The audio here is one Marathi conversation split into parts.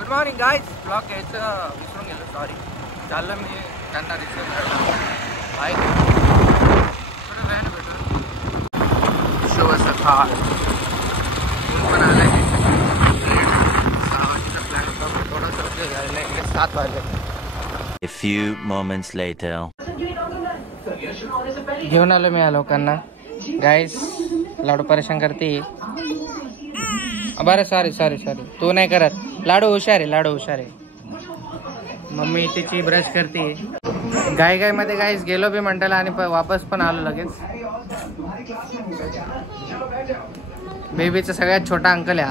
Good morning guys. ब्लॉग यायचं विसरून गेलो, सॉरी. चाललं मी त्यांना रिसिव्ह करायला. बाईक थोडं वेळानं भेटू. शुभ सकाळ. ऊन पण आलं आहे. 6 वाजता प्लॅन होता, थोडंसं उशीर झालेलं आहे. 7 वाजले. A few moments later. घेऊन आलो मी या लोकांना. गाईस लाडू परेशान करते. बरं सॉरी तू नाही करत. लाडू हुशार आहे. मम्मी तिची ब्रश करते. गाय मध्ये गाईस गेलो बी म्हणताला आणि वापस पण आलो लगेच. बेबीचा सगळ्यात छोटा अंकल आहे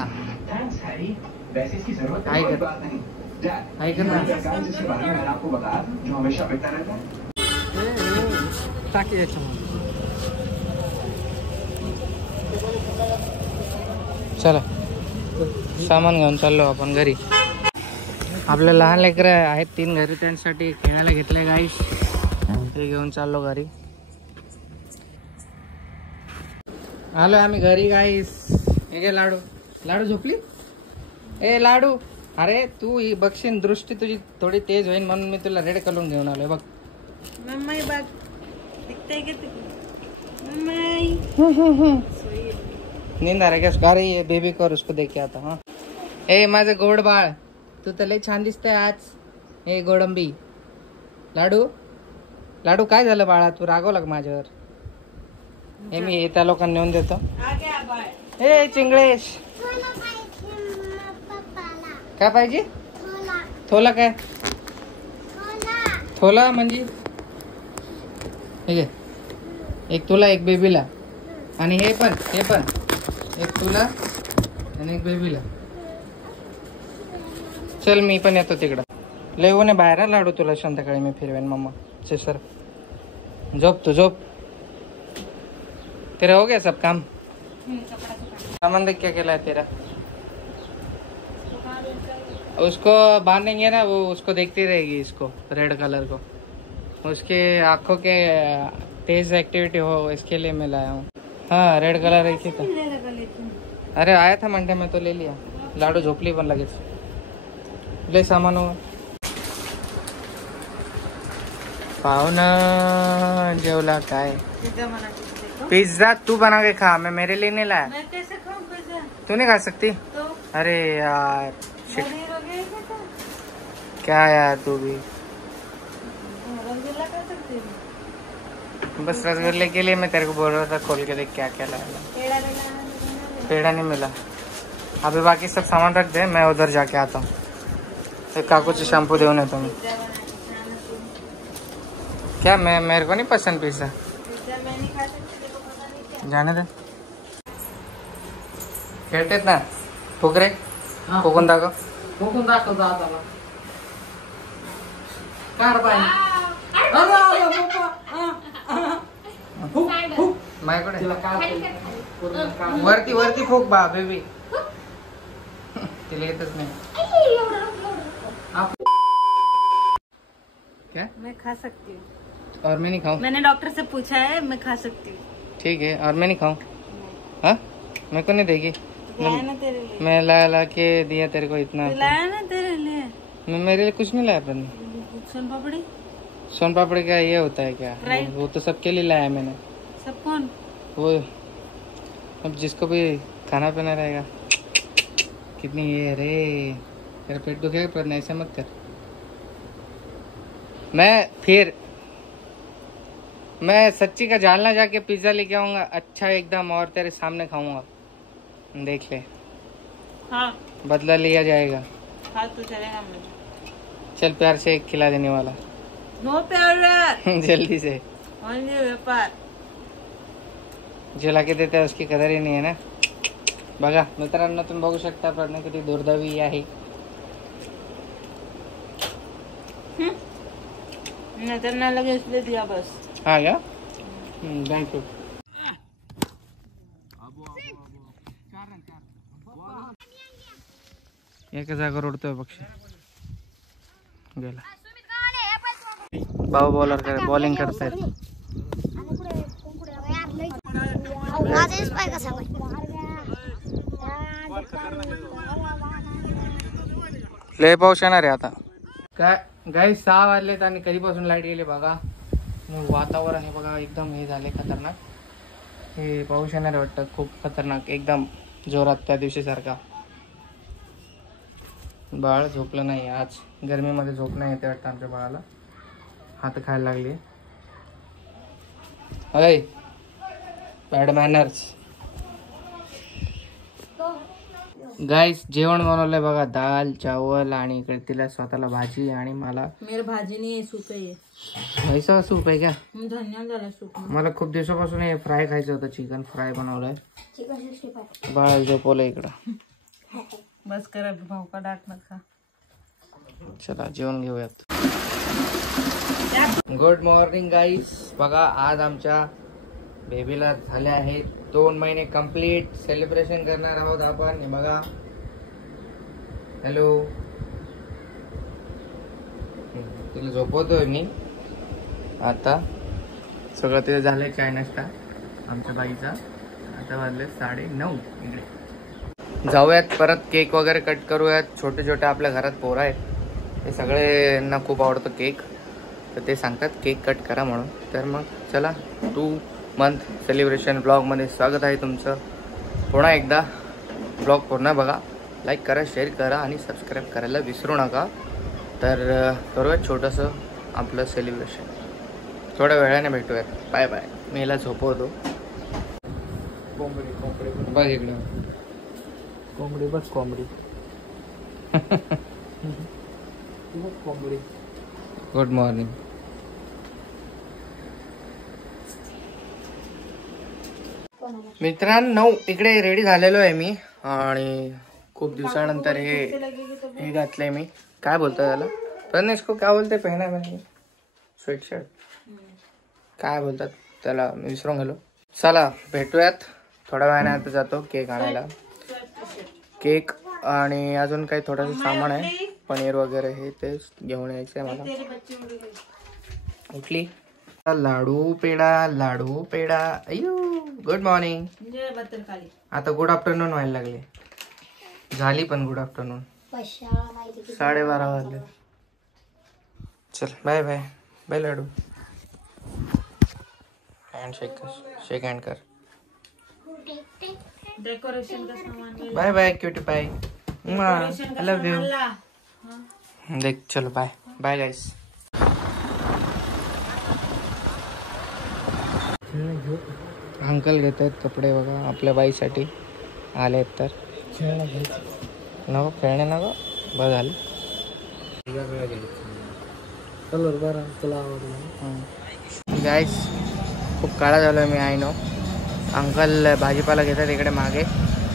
चला सामान घेऊन चाललो आपण घरी. आपल्या लहान लेकरं आहेत 3 घरी, त्यांसाठी खेळायला घेतलंय गाईस. ते घेऊन चाललो घरी. आलो आम्ही घरी गाईस. हे घे लाडू झोपली. ए लाडू, अरे तू ही बघशील दृष्टी तुझी थोडी तेज होईल म्हणून मी तुला रेड कलर घेऊन आलोय बघ. मम्मी बघ दिखते की नींद आ रहा है क्या? अरे ये बेबी को और उसको देख के आता. हाँ ए माझं गोड बाळ, तू तर लय छान दिसतंय आज. ए गोडंबी लाडू काय झालं बाळा? तू रागवला माझ्यावर? हे मी त्या लोकांना नेऊन देतो. ए चिंगळेश काय पाहिजे? थोला काय? थोला म्हणजे हे घे. एक तुला एक बेबीला आणि हे पण एक तुला आणि एक बेबीला. चल मी पण येतो तिकडं. लय ऊन आहे बाहेर. लाडू तुला संध्याकाळी मी फिरवेन. मम्मा सर झोप. तेरा हो गया सब काम? सामान देख क्या केला है तेरा? उसको बांधेंगे ना, वो उसको देखती रहेगी. इसको रेड कलर को उसके आंखों के तेज एक्टिविटी हो, इसके लिए मैं लाया हूँ. हाँ रेड कलर एक ही था. अरे आया था मंडे में तो ले लिया. लाडू झोपली पण लगेच. ले सामान हो. पाहुणा जेवला काय? पिज्जा तू बना के खा, मैं मेरे लिए नहीं लाया. मैं कैसे खाऊं पिज्जा? तू नहीं खा सकती? तो अरे यार शिट. क्या यार तू भी. रसगुल्ला खा सकती हूँ. बस रसगुल्ले के लिए मैं तेरे को बोल रहा था खोल के देख क्या लाया. पेड़ा नहीं मिला. अभी बाकी सब सामान रख दे, मैं उधर जाके आता हूँ. एक काकू शैम्पू देऊन येतो मी. क्या मेरे को नहीं पसंद पिज्जा. जाने दे. खेळतेत ना फुकरे. फुकून दाखव. माझ्याकडे वरती फुक बा बेबी. तिला येतच नाही. क्या? मैं खा सकती हूँ. और मैं नहीं खाऊं? मैंने डॉक्टर से पूछा है, मैं खा सकती हूँ. ठीक है, और मैं नहीं खाऊं? हाँ मेरे को नहीं देगी. लाया ना तेरे लिए. मैं ला के दिया तेरे को इतना. लाया ना तेरे लिए. मैं मेरे लिए कुछ नहीं लाया. पर सोन पापड़ी का ये होता है क्या? वो तो सबके लिए लाया मैंने. सब कौन? वो अब जिसको भी खाना पीना रहेगा. कितनी ये रे. तेरा पेट दुखेगा पर ऐसा मत कर. मैं सच्ची का जालना जाके पिज्जा लेके आऊंगा अच्छा एकदम, और तेरे सामने खाऊंगा. देख ले. हाँ बदला लिया जाएगा. हाँ तू चलेगा मुझे. चल प्यार से एक खिला देने वाला. नो प्यार. जल्दी से. व्यापार जिला के देते है उसकी कदर ही नहीं है ना. बघा मित्रांनो, तुम्ही बघू शकता प्रज्ञा किती दुर्दैवी आहे. नजर ना लगे इसलिए दिया बस. हाँ क्या? Thank you. एका जागेवर उडतोय पक्षी. गेला. भाऊ बॉलिंग करतायत. लय पाऊस येणार आहे आता. काय गाई 6 वाजलेत आणि कधीपासून लाईट गेली बघा. वातावरण हे बघा एकदम हे झाले खतरनाक. हे पाऊस येणार वाटतं खूप खतरनाक एकदम जोरात त्या दिवशी सारखा. बाळ झोपलं नाही आज. गरमीमध्ये झोप नाही येते वाटतं आमच्या बाळाला. हात खायला लागली. अय बॅड मॅनर्स. गाईस जेवण बनवलंय बघा. दाल चावल आणि इकडे तिला स्वतःला भाजी आणि मला मेरे भाजी नहीं सूप है. ऐसा सूप आहे का? धन्य झाला सूप. मला खूप दिवसापासून हे फ्राय खायचं होतं. चिकन फ्राय बनवलंय. बाळ झोपवलं इकडं. बस करा भाऊ का डाट नका. चला जेवण घेऊयात. गुड मॉर्निंग गाईस. बघा आज आमच्या बेबीला झाले आहेत 2 महिने कंप्लीट. सेलिब्रेशन करणार आहोत आपण. हे बघा. हॅलो. तिला झोपवतोय मी आता. सगळं ते झालंय चाय नाश्ता आमच्या बाईचा. आता वाजले 9:30 इकडे. जाऊयात परत केक वगैरे कट करूयात. छोटे छोटे आपल्या घरात पोरं आहेत. ते सगळ्यांना खूप आवडतं केक. तर ते सांगतात केक कट करा म्हणून. तर मग चला 2 मंथ सेलिब्रेशन ब्लॉगमध्ये स्वागत आहे तुमचं. पुन्हा एकदा ब्लॉग पूर्ण बघा. लाईक करा, शेअर करा आणि सबस्क्राईब करायला विसरू नका. तर करूयात छोटंसं आपलं सेलिब्रेशन. थोड्या वेळाने भेटूयात. Bye bye. मी याला झोपवतो. कोंबडी कोंबडी बघ इकडं. कोंबडी बघ कोंबडी. कोंबडी. Good morning. मित्रांनो इकडे रेडी झालेलो आहे मी आणि खूप दिवसानंतर हे घातलंय मी. काय बोलतो त्याला प्रज्ञेश को काय बोलते पहना मैंने स्वेटशर्ट. काय बोलतात त्याला मी विसरून गेलो. चला भेटूयात थोड्या वेळाने. आता जातो केक आणायला. केक आणि अजून काही थोडंसं सामान आहे. पनीर वगैरे हे तेच घेऊन यायचं आहे मला. उठली. लाडू पेडा लाडू पेडा. अय्यो गुड मॉर्निंग. आता गुड आफ्टरनून व्हायला लागले. झाली पण गुड आफ्टरनून. 12:30 वाजले. चल bye bye. Bye laddu. Hand shake hand कर. डेकोरेशन का सामान. Bye bye cutie bye. I love you. देख चलो बाय बाय गाइस. अंकल घेत आहेत कपडे बघा आपल्या बाईसाठी आलेत. तर नको खेळणे नको. बरं झालं. गाईस खूप काळा झालोय मी. I know. अंकल भाजीपाला घेतात इकडे मागे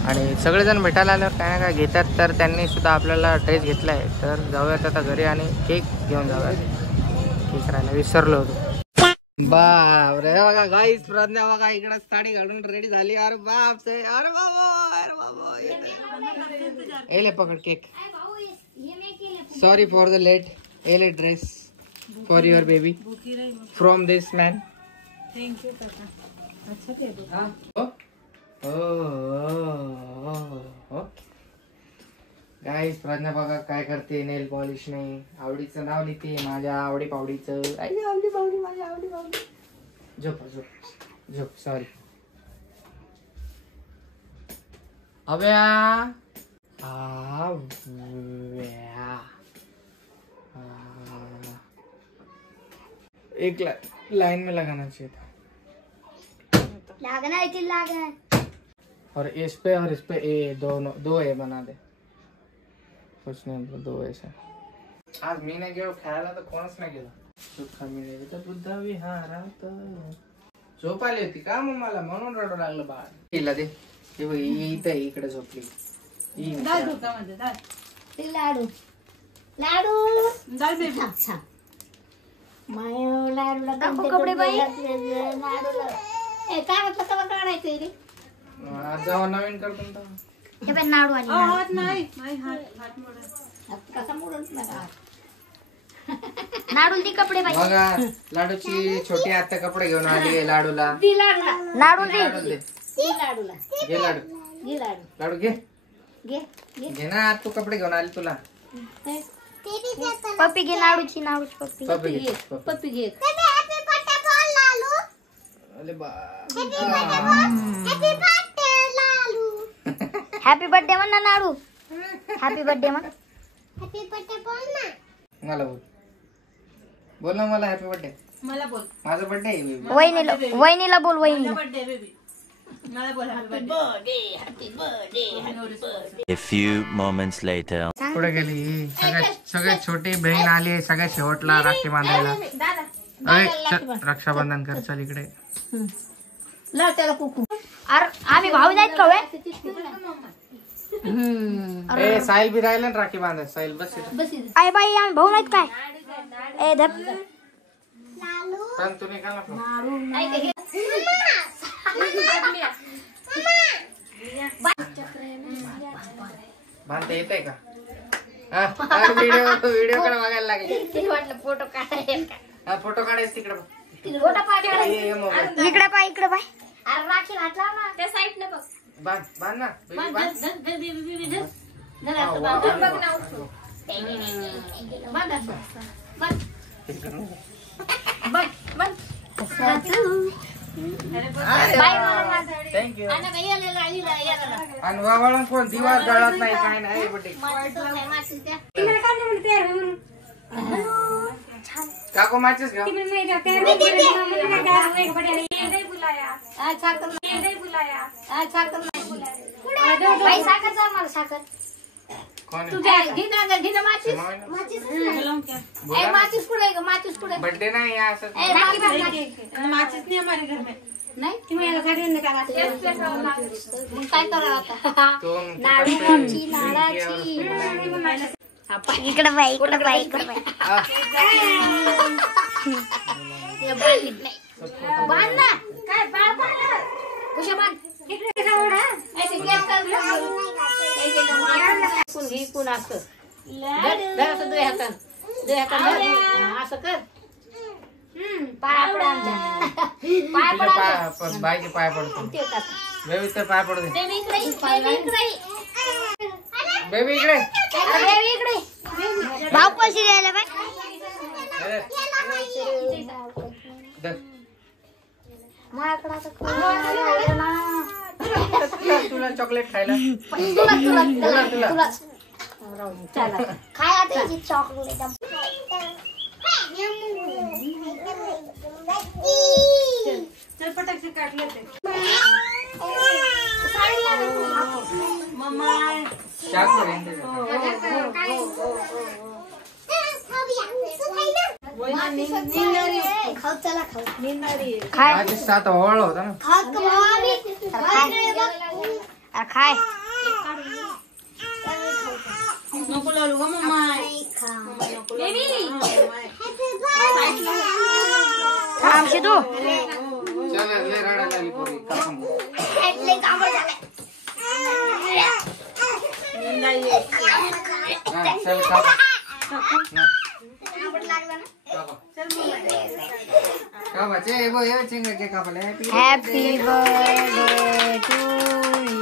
आणि सगळेजण भेटायला आल्यावर काय ना काय घेतात. तर त्यांनी सुद्धा आपल्याला ड्रेस घेतला आहे. तर जाऊयात आता घरी आणि केक घेऊन जाऊयात. केक करायला विसरलो होतो. बाप रे बघा गाईस. प्रज्ञा बघा इकडे साडी घालून रेडी झाली. अरे बाप से. अरे बाबा अरे बाबा. एले पकड cake. Sorry for the late. एले dress for your baby from this man. Thank you काका. अच्छा दे दो. गाईस प्रज्ञा बघा काय करते. नेल पॉलिश नाही. आवडीचं नाव लिहिते. माझ्या आवडी पावडीचं. आवडी पावडी माझ्या आवडी पावडी. झोप झोप झोप. सॉरी. अव्या एक लाइन में लगाना चाहिए था. लागना और इस पे ए दोनों 2 ए बना दे. कुछ नहीं 2 ऐसा. आज मी नाही गेलो खेळायला तर कोणच नाही गेला. सुखा मिळेल तर बुद्धा विहारात. झोप आली होती का मग मला म्हणून रडू लागलं बाळ. तिला दे. इथं इकडे झोपली. दाल धोका मध्ये दाल. ते लाडू लाडू दाल बेबी. अच्छा मायो लाडूला दाखव कपडे बाई. लाडूला ए काय म्हटलं कवा काढायचं रे. आज जाऊ नवीन करतो. हे पण लाडू आणि हात नाही. नाही हात मोडा. कसा मोडून नका. लाडू दी कपडे बाई. बघा लाडूची छोटी आत्या कपडे घेऊन आली लाडूला. दी लाडूला. लाडू दे. दे. दी लाडूला. घे लाडू. दी लाडू. लाडू घे. घे घे ना. तू कपडे घेऊन आली तुला. पप्पी घे नाडूची पप्पी. पप्पी घे. हॅपी बर्थडे म्हण ना नाडू. हॅपी बर्थडे म्हण. मला बोल ना, मला हॅपी बर्थडे. मला बोल. माझा बर्थडे आहे बेबी. वहिनीला बोल. वहिनीला बर्थडे बेबी. मला बोल happy birthday. A few moments later. कुठे गेली? सगळ्यात छोटी बहीण आली आहे सगळ्यात शेवटला राखी बांधायला. अरे रक्षाबंधन कर, चल इकडे. लाव त्याला कुकू. अरे आम्ही भाऊ जायत का वे? ए साहिल बी राहिला ना राखी बांधायला. साहिल बस इथं. आय बाई आम्ही भाऊ नाहीत काय? ए धप. पण तुम्ही का ना बांधता येते का? व्हिडिओ कडे बघायला लागले. वाटलं फोटो काढायला. फोटो काढायचं तिकडे. इकडे पाय इकडे पाय. अरे राखी घातला ना त्या साईडने बघ. बांध ना बेबी, बांध. थँक्यू. आणि वावळून कोण दिवा जळत नाही काय नाही. काको माचीस घ्या. साखर कोण माचीस कुठे माचीस कुठे बर्थडे नाही असं. माचिस नहीं हमारे घर में. नाही तुम्ही याला खाली काय करा आता. नाडाची इकडे बाई इकडे बाई इकडे बाई. बांध ना काय बाळ कुशा बांध. कोण असं दुय हातान असं कर. पाय पडा आमच्या. पाय पडा बाईचे पाय पडतो. बेबी तर पाय पडते. बेबी इकडे बेबी इकडे. बेबी इकडे. भाऊ पैसे द्यायला बाई. तुला चॉकलेट खायला. तुला खाय आता चॉकलेट. चल पटक से काट लेते. मम्मा माझे 7 ओळ होता ना. खाय नको लावू गं मम्मा. आमची तू चल ले राडा लागली पोरी. चल कापा. कापा चे बो ये चिंग के कापले. Happy birthday to you.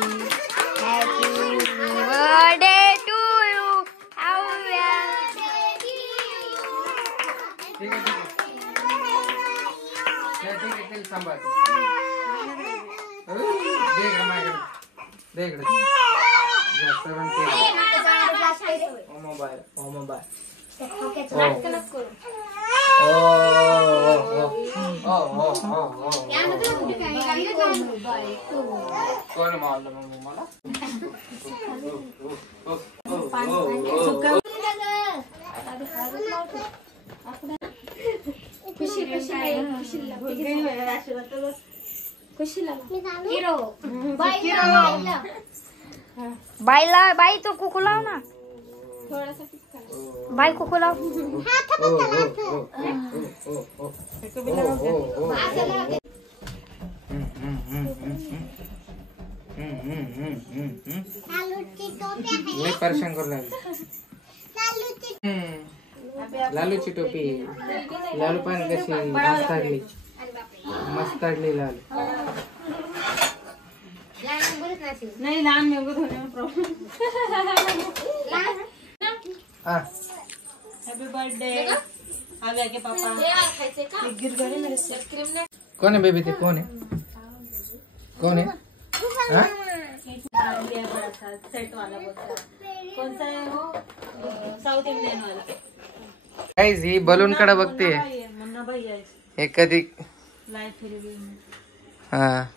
Happy birthday to you. ठीक है. तेल सांभाळ. दे इकडे माझ्याकडे. दे इकडे. मोबाईल. कोण मारलं मग मला? बाईला बाई तो कुकू लाव ना. बाई कुकू लाव. लय परेशान करू लागले. लालूची टोपी. लालू पाणी कशी मस्त काढली लाल. नहीं लहान में होगा धोने में प्रॉब्लम. हाँ हैप्पी बर्थडे आ गया के पापा एक गिर गए मेरे से कौन है बेबी थे कौन है हाँ? लिया बड़ा सा सेट वाला बोलता कौन सा है वो साउथ इंडियन वाला गाइस ही बलून कडे बघते मुन्ना भाई है हे कधी लाइफ रिव्यू में हा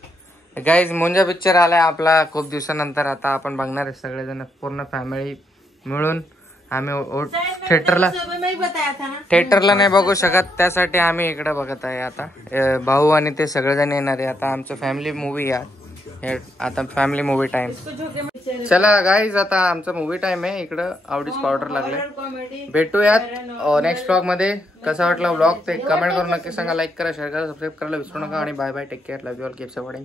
गाइस मुंजा पिक्चर आलाय आपला खूप दिवसानंतर आता आपण बघणार आहे सगळेजण पूर्ण फॅमिली मिळून आम्ही थिएटरला नाही बघू शकत त्यासाठी आम्ही इकडे बघत आहे आता भाऊ आणि ते सगळेजण येणार आहे आता आमचं फॅमिली मूवी आहे आता फॅमिली मूवी टाइम चला गाईज आता आमचा मूवी टाइम आहे इकडं आवडीच पावडर लागले भेटूयात नेक्स्ट ब्लॉग मध्ये कसा वाटला ब्लॉग ते कमेंट करून नक्की सांगा लाईक करा शेअर करा सबस्क्राईब करायला विसरू नका आणि bye bye take care love you all keep supporting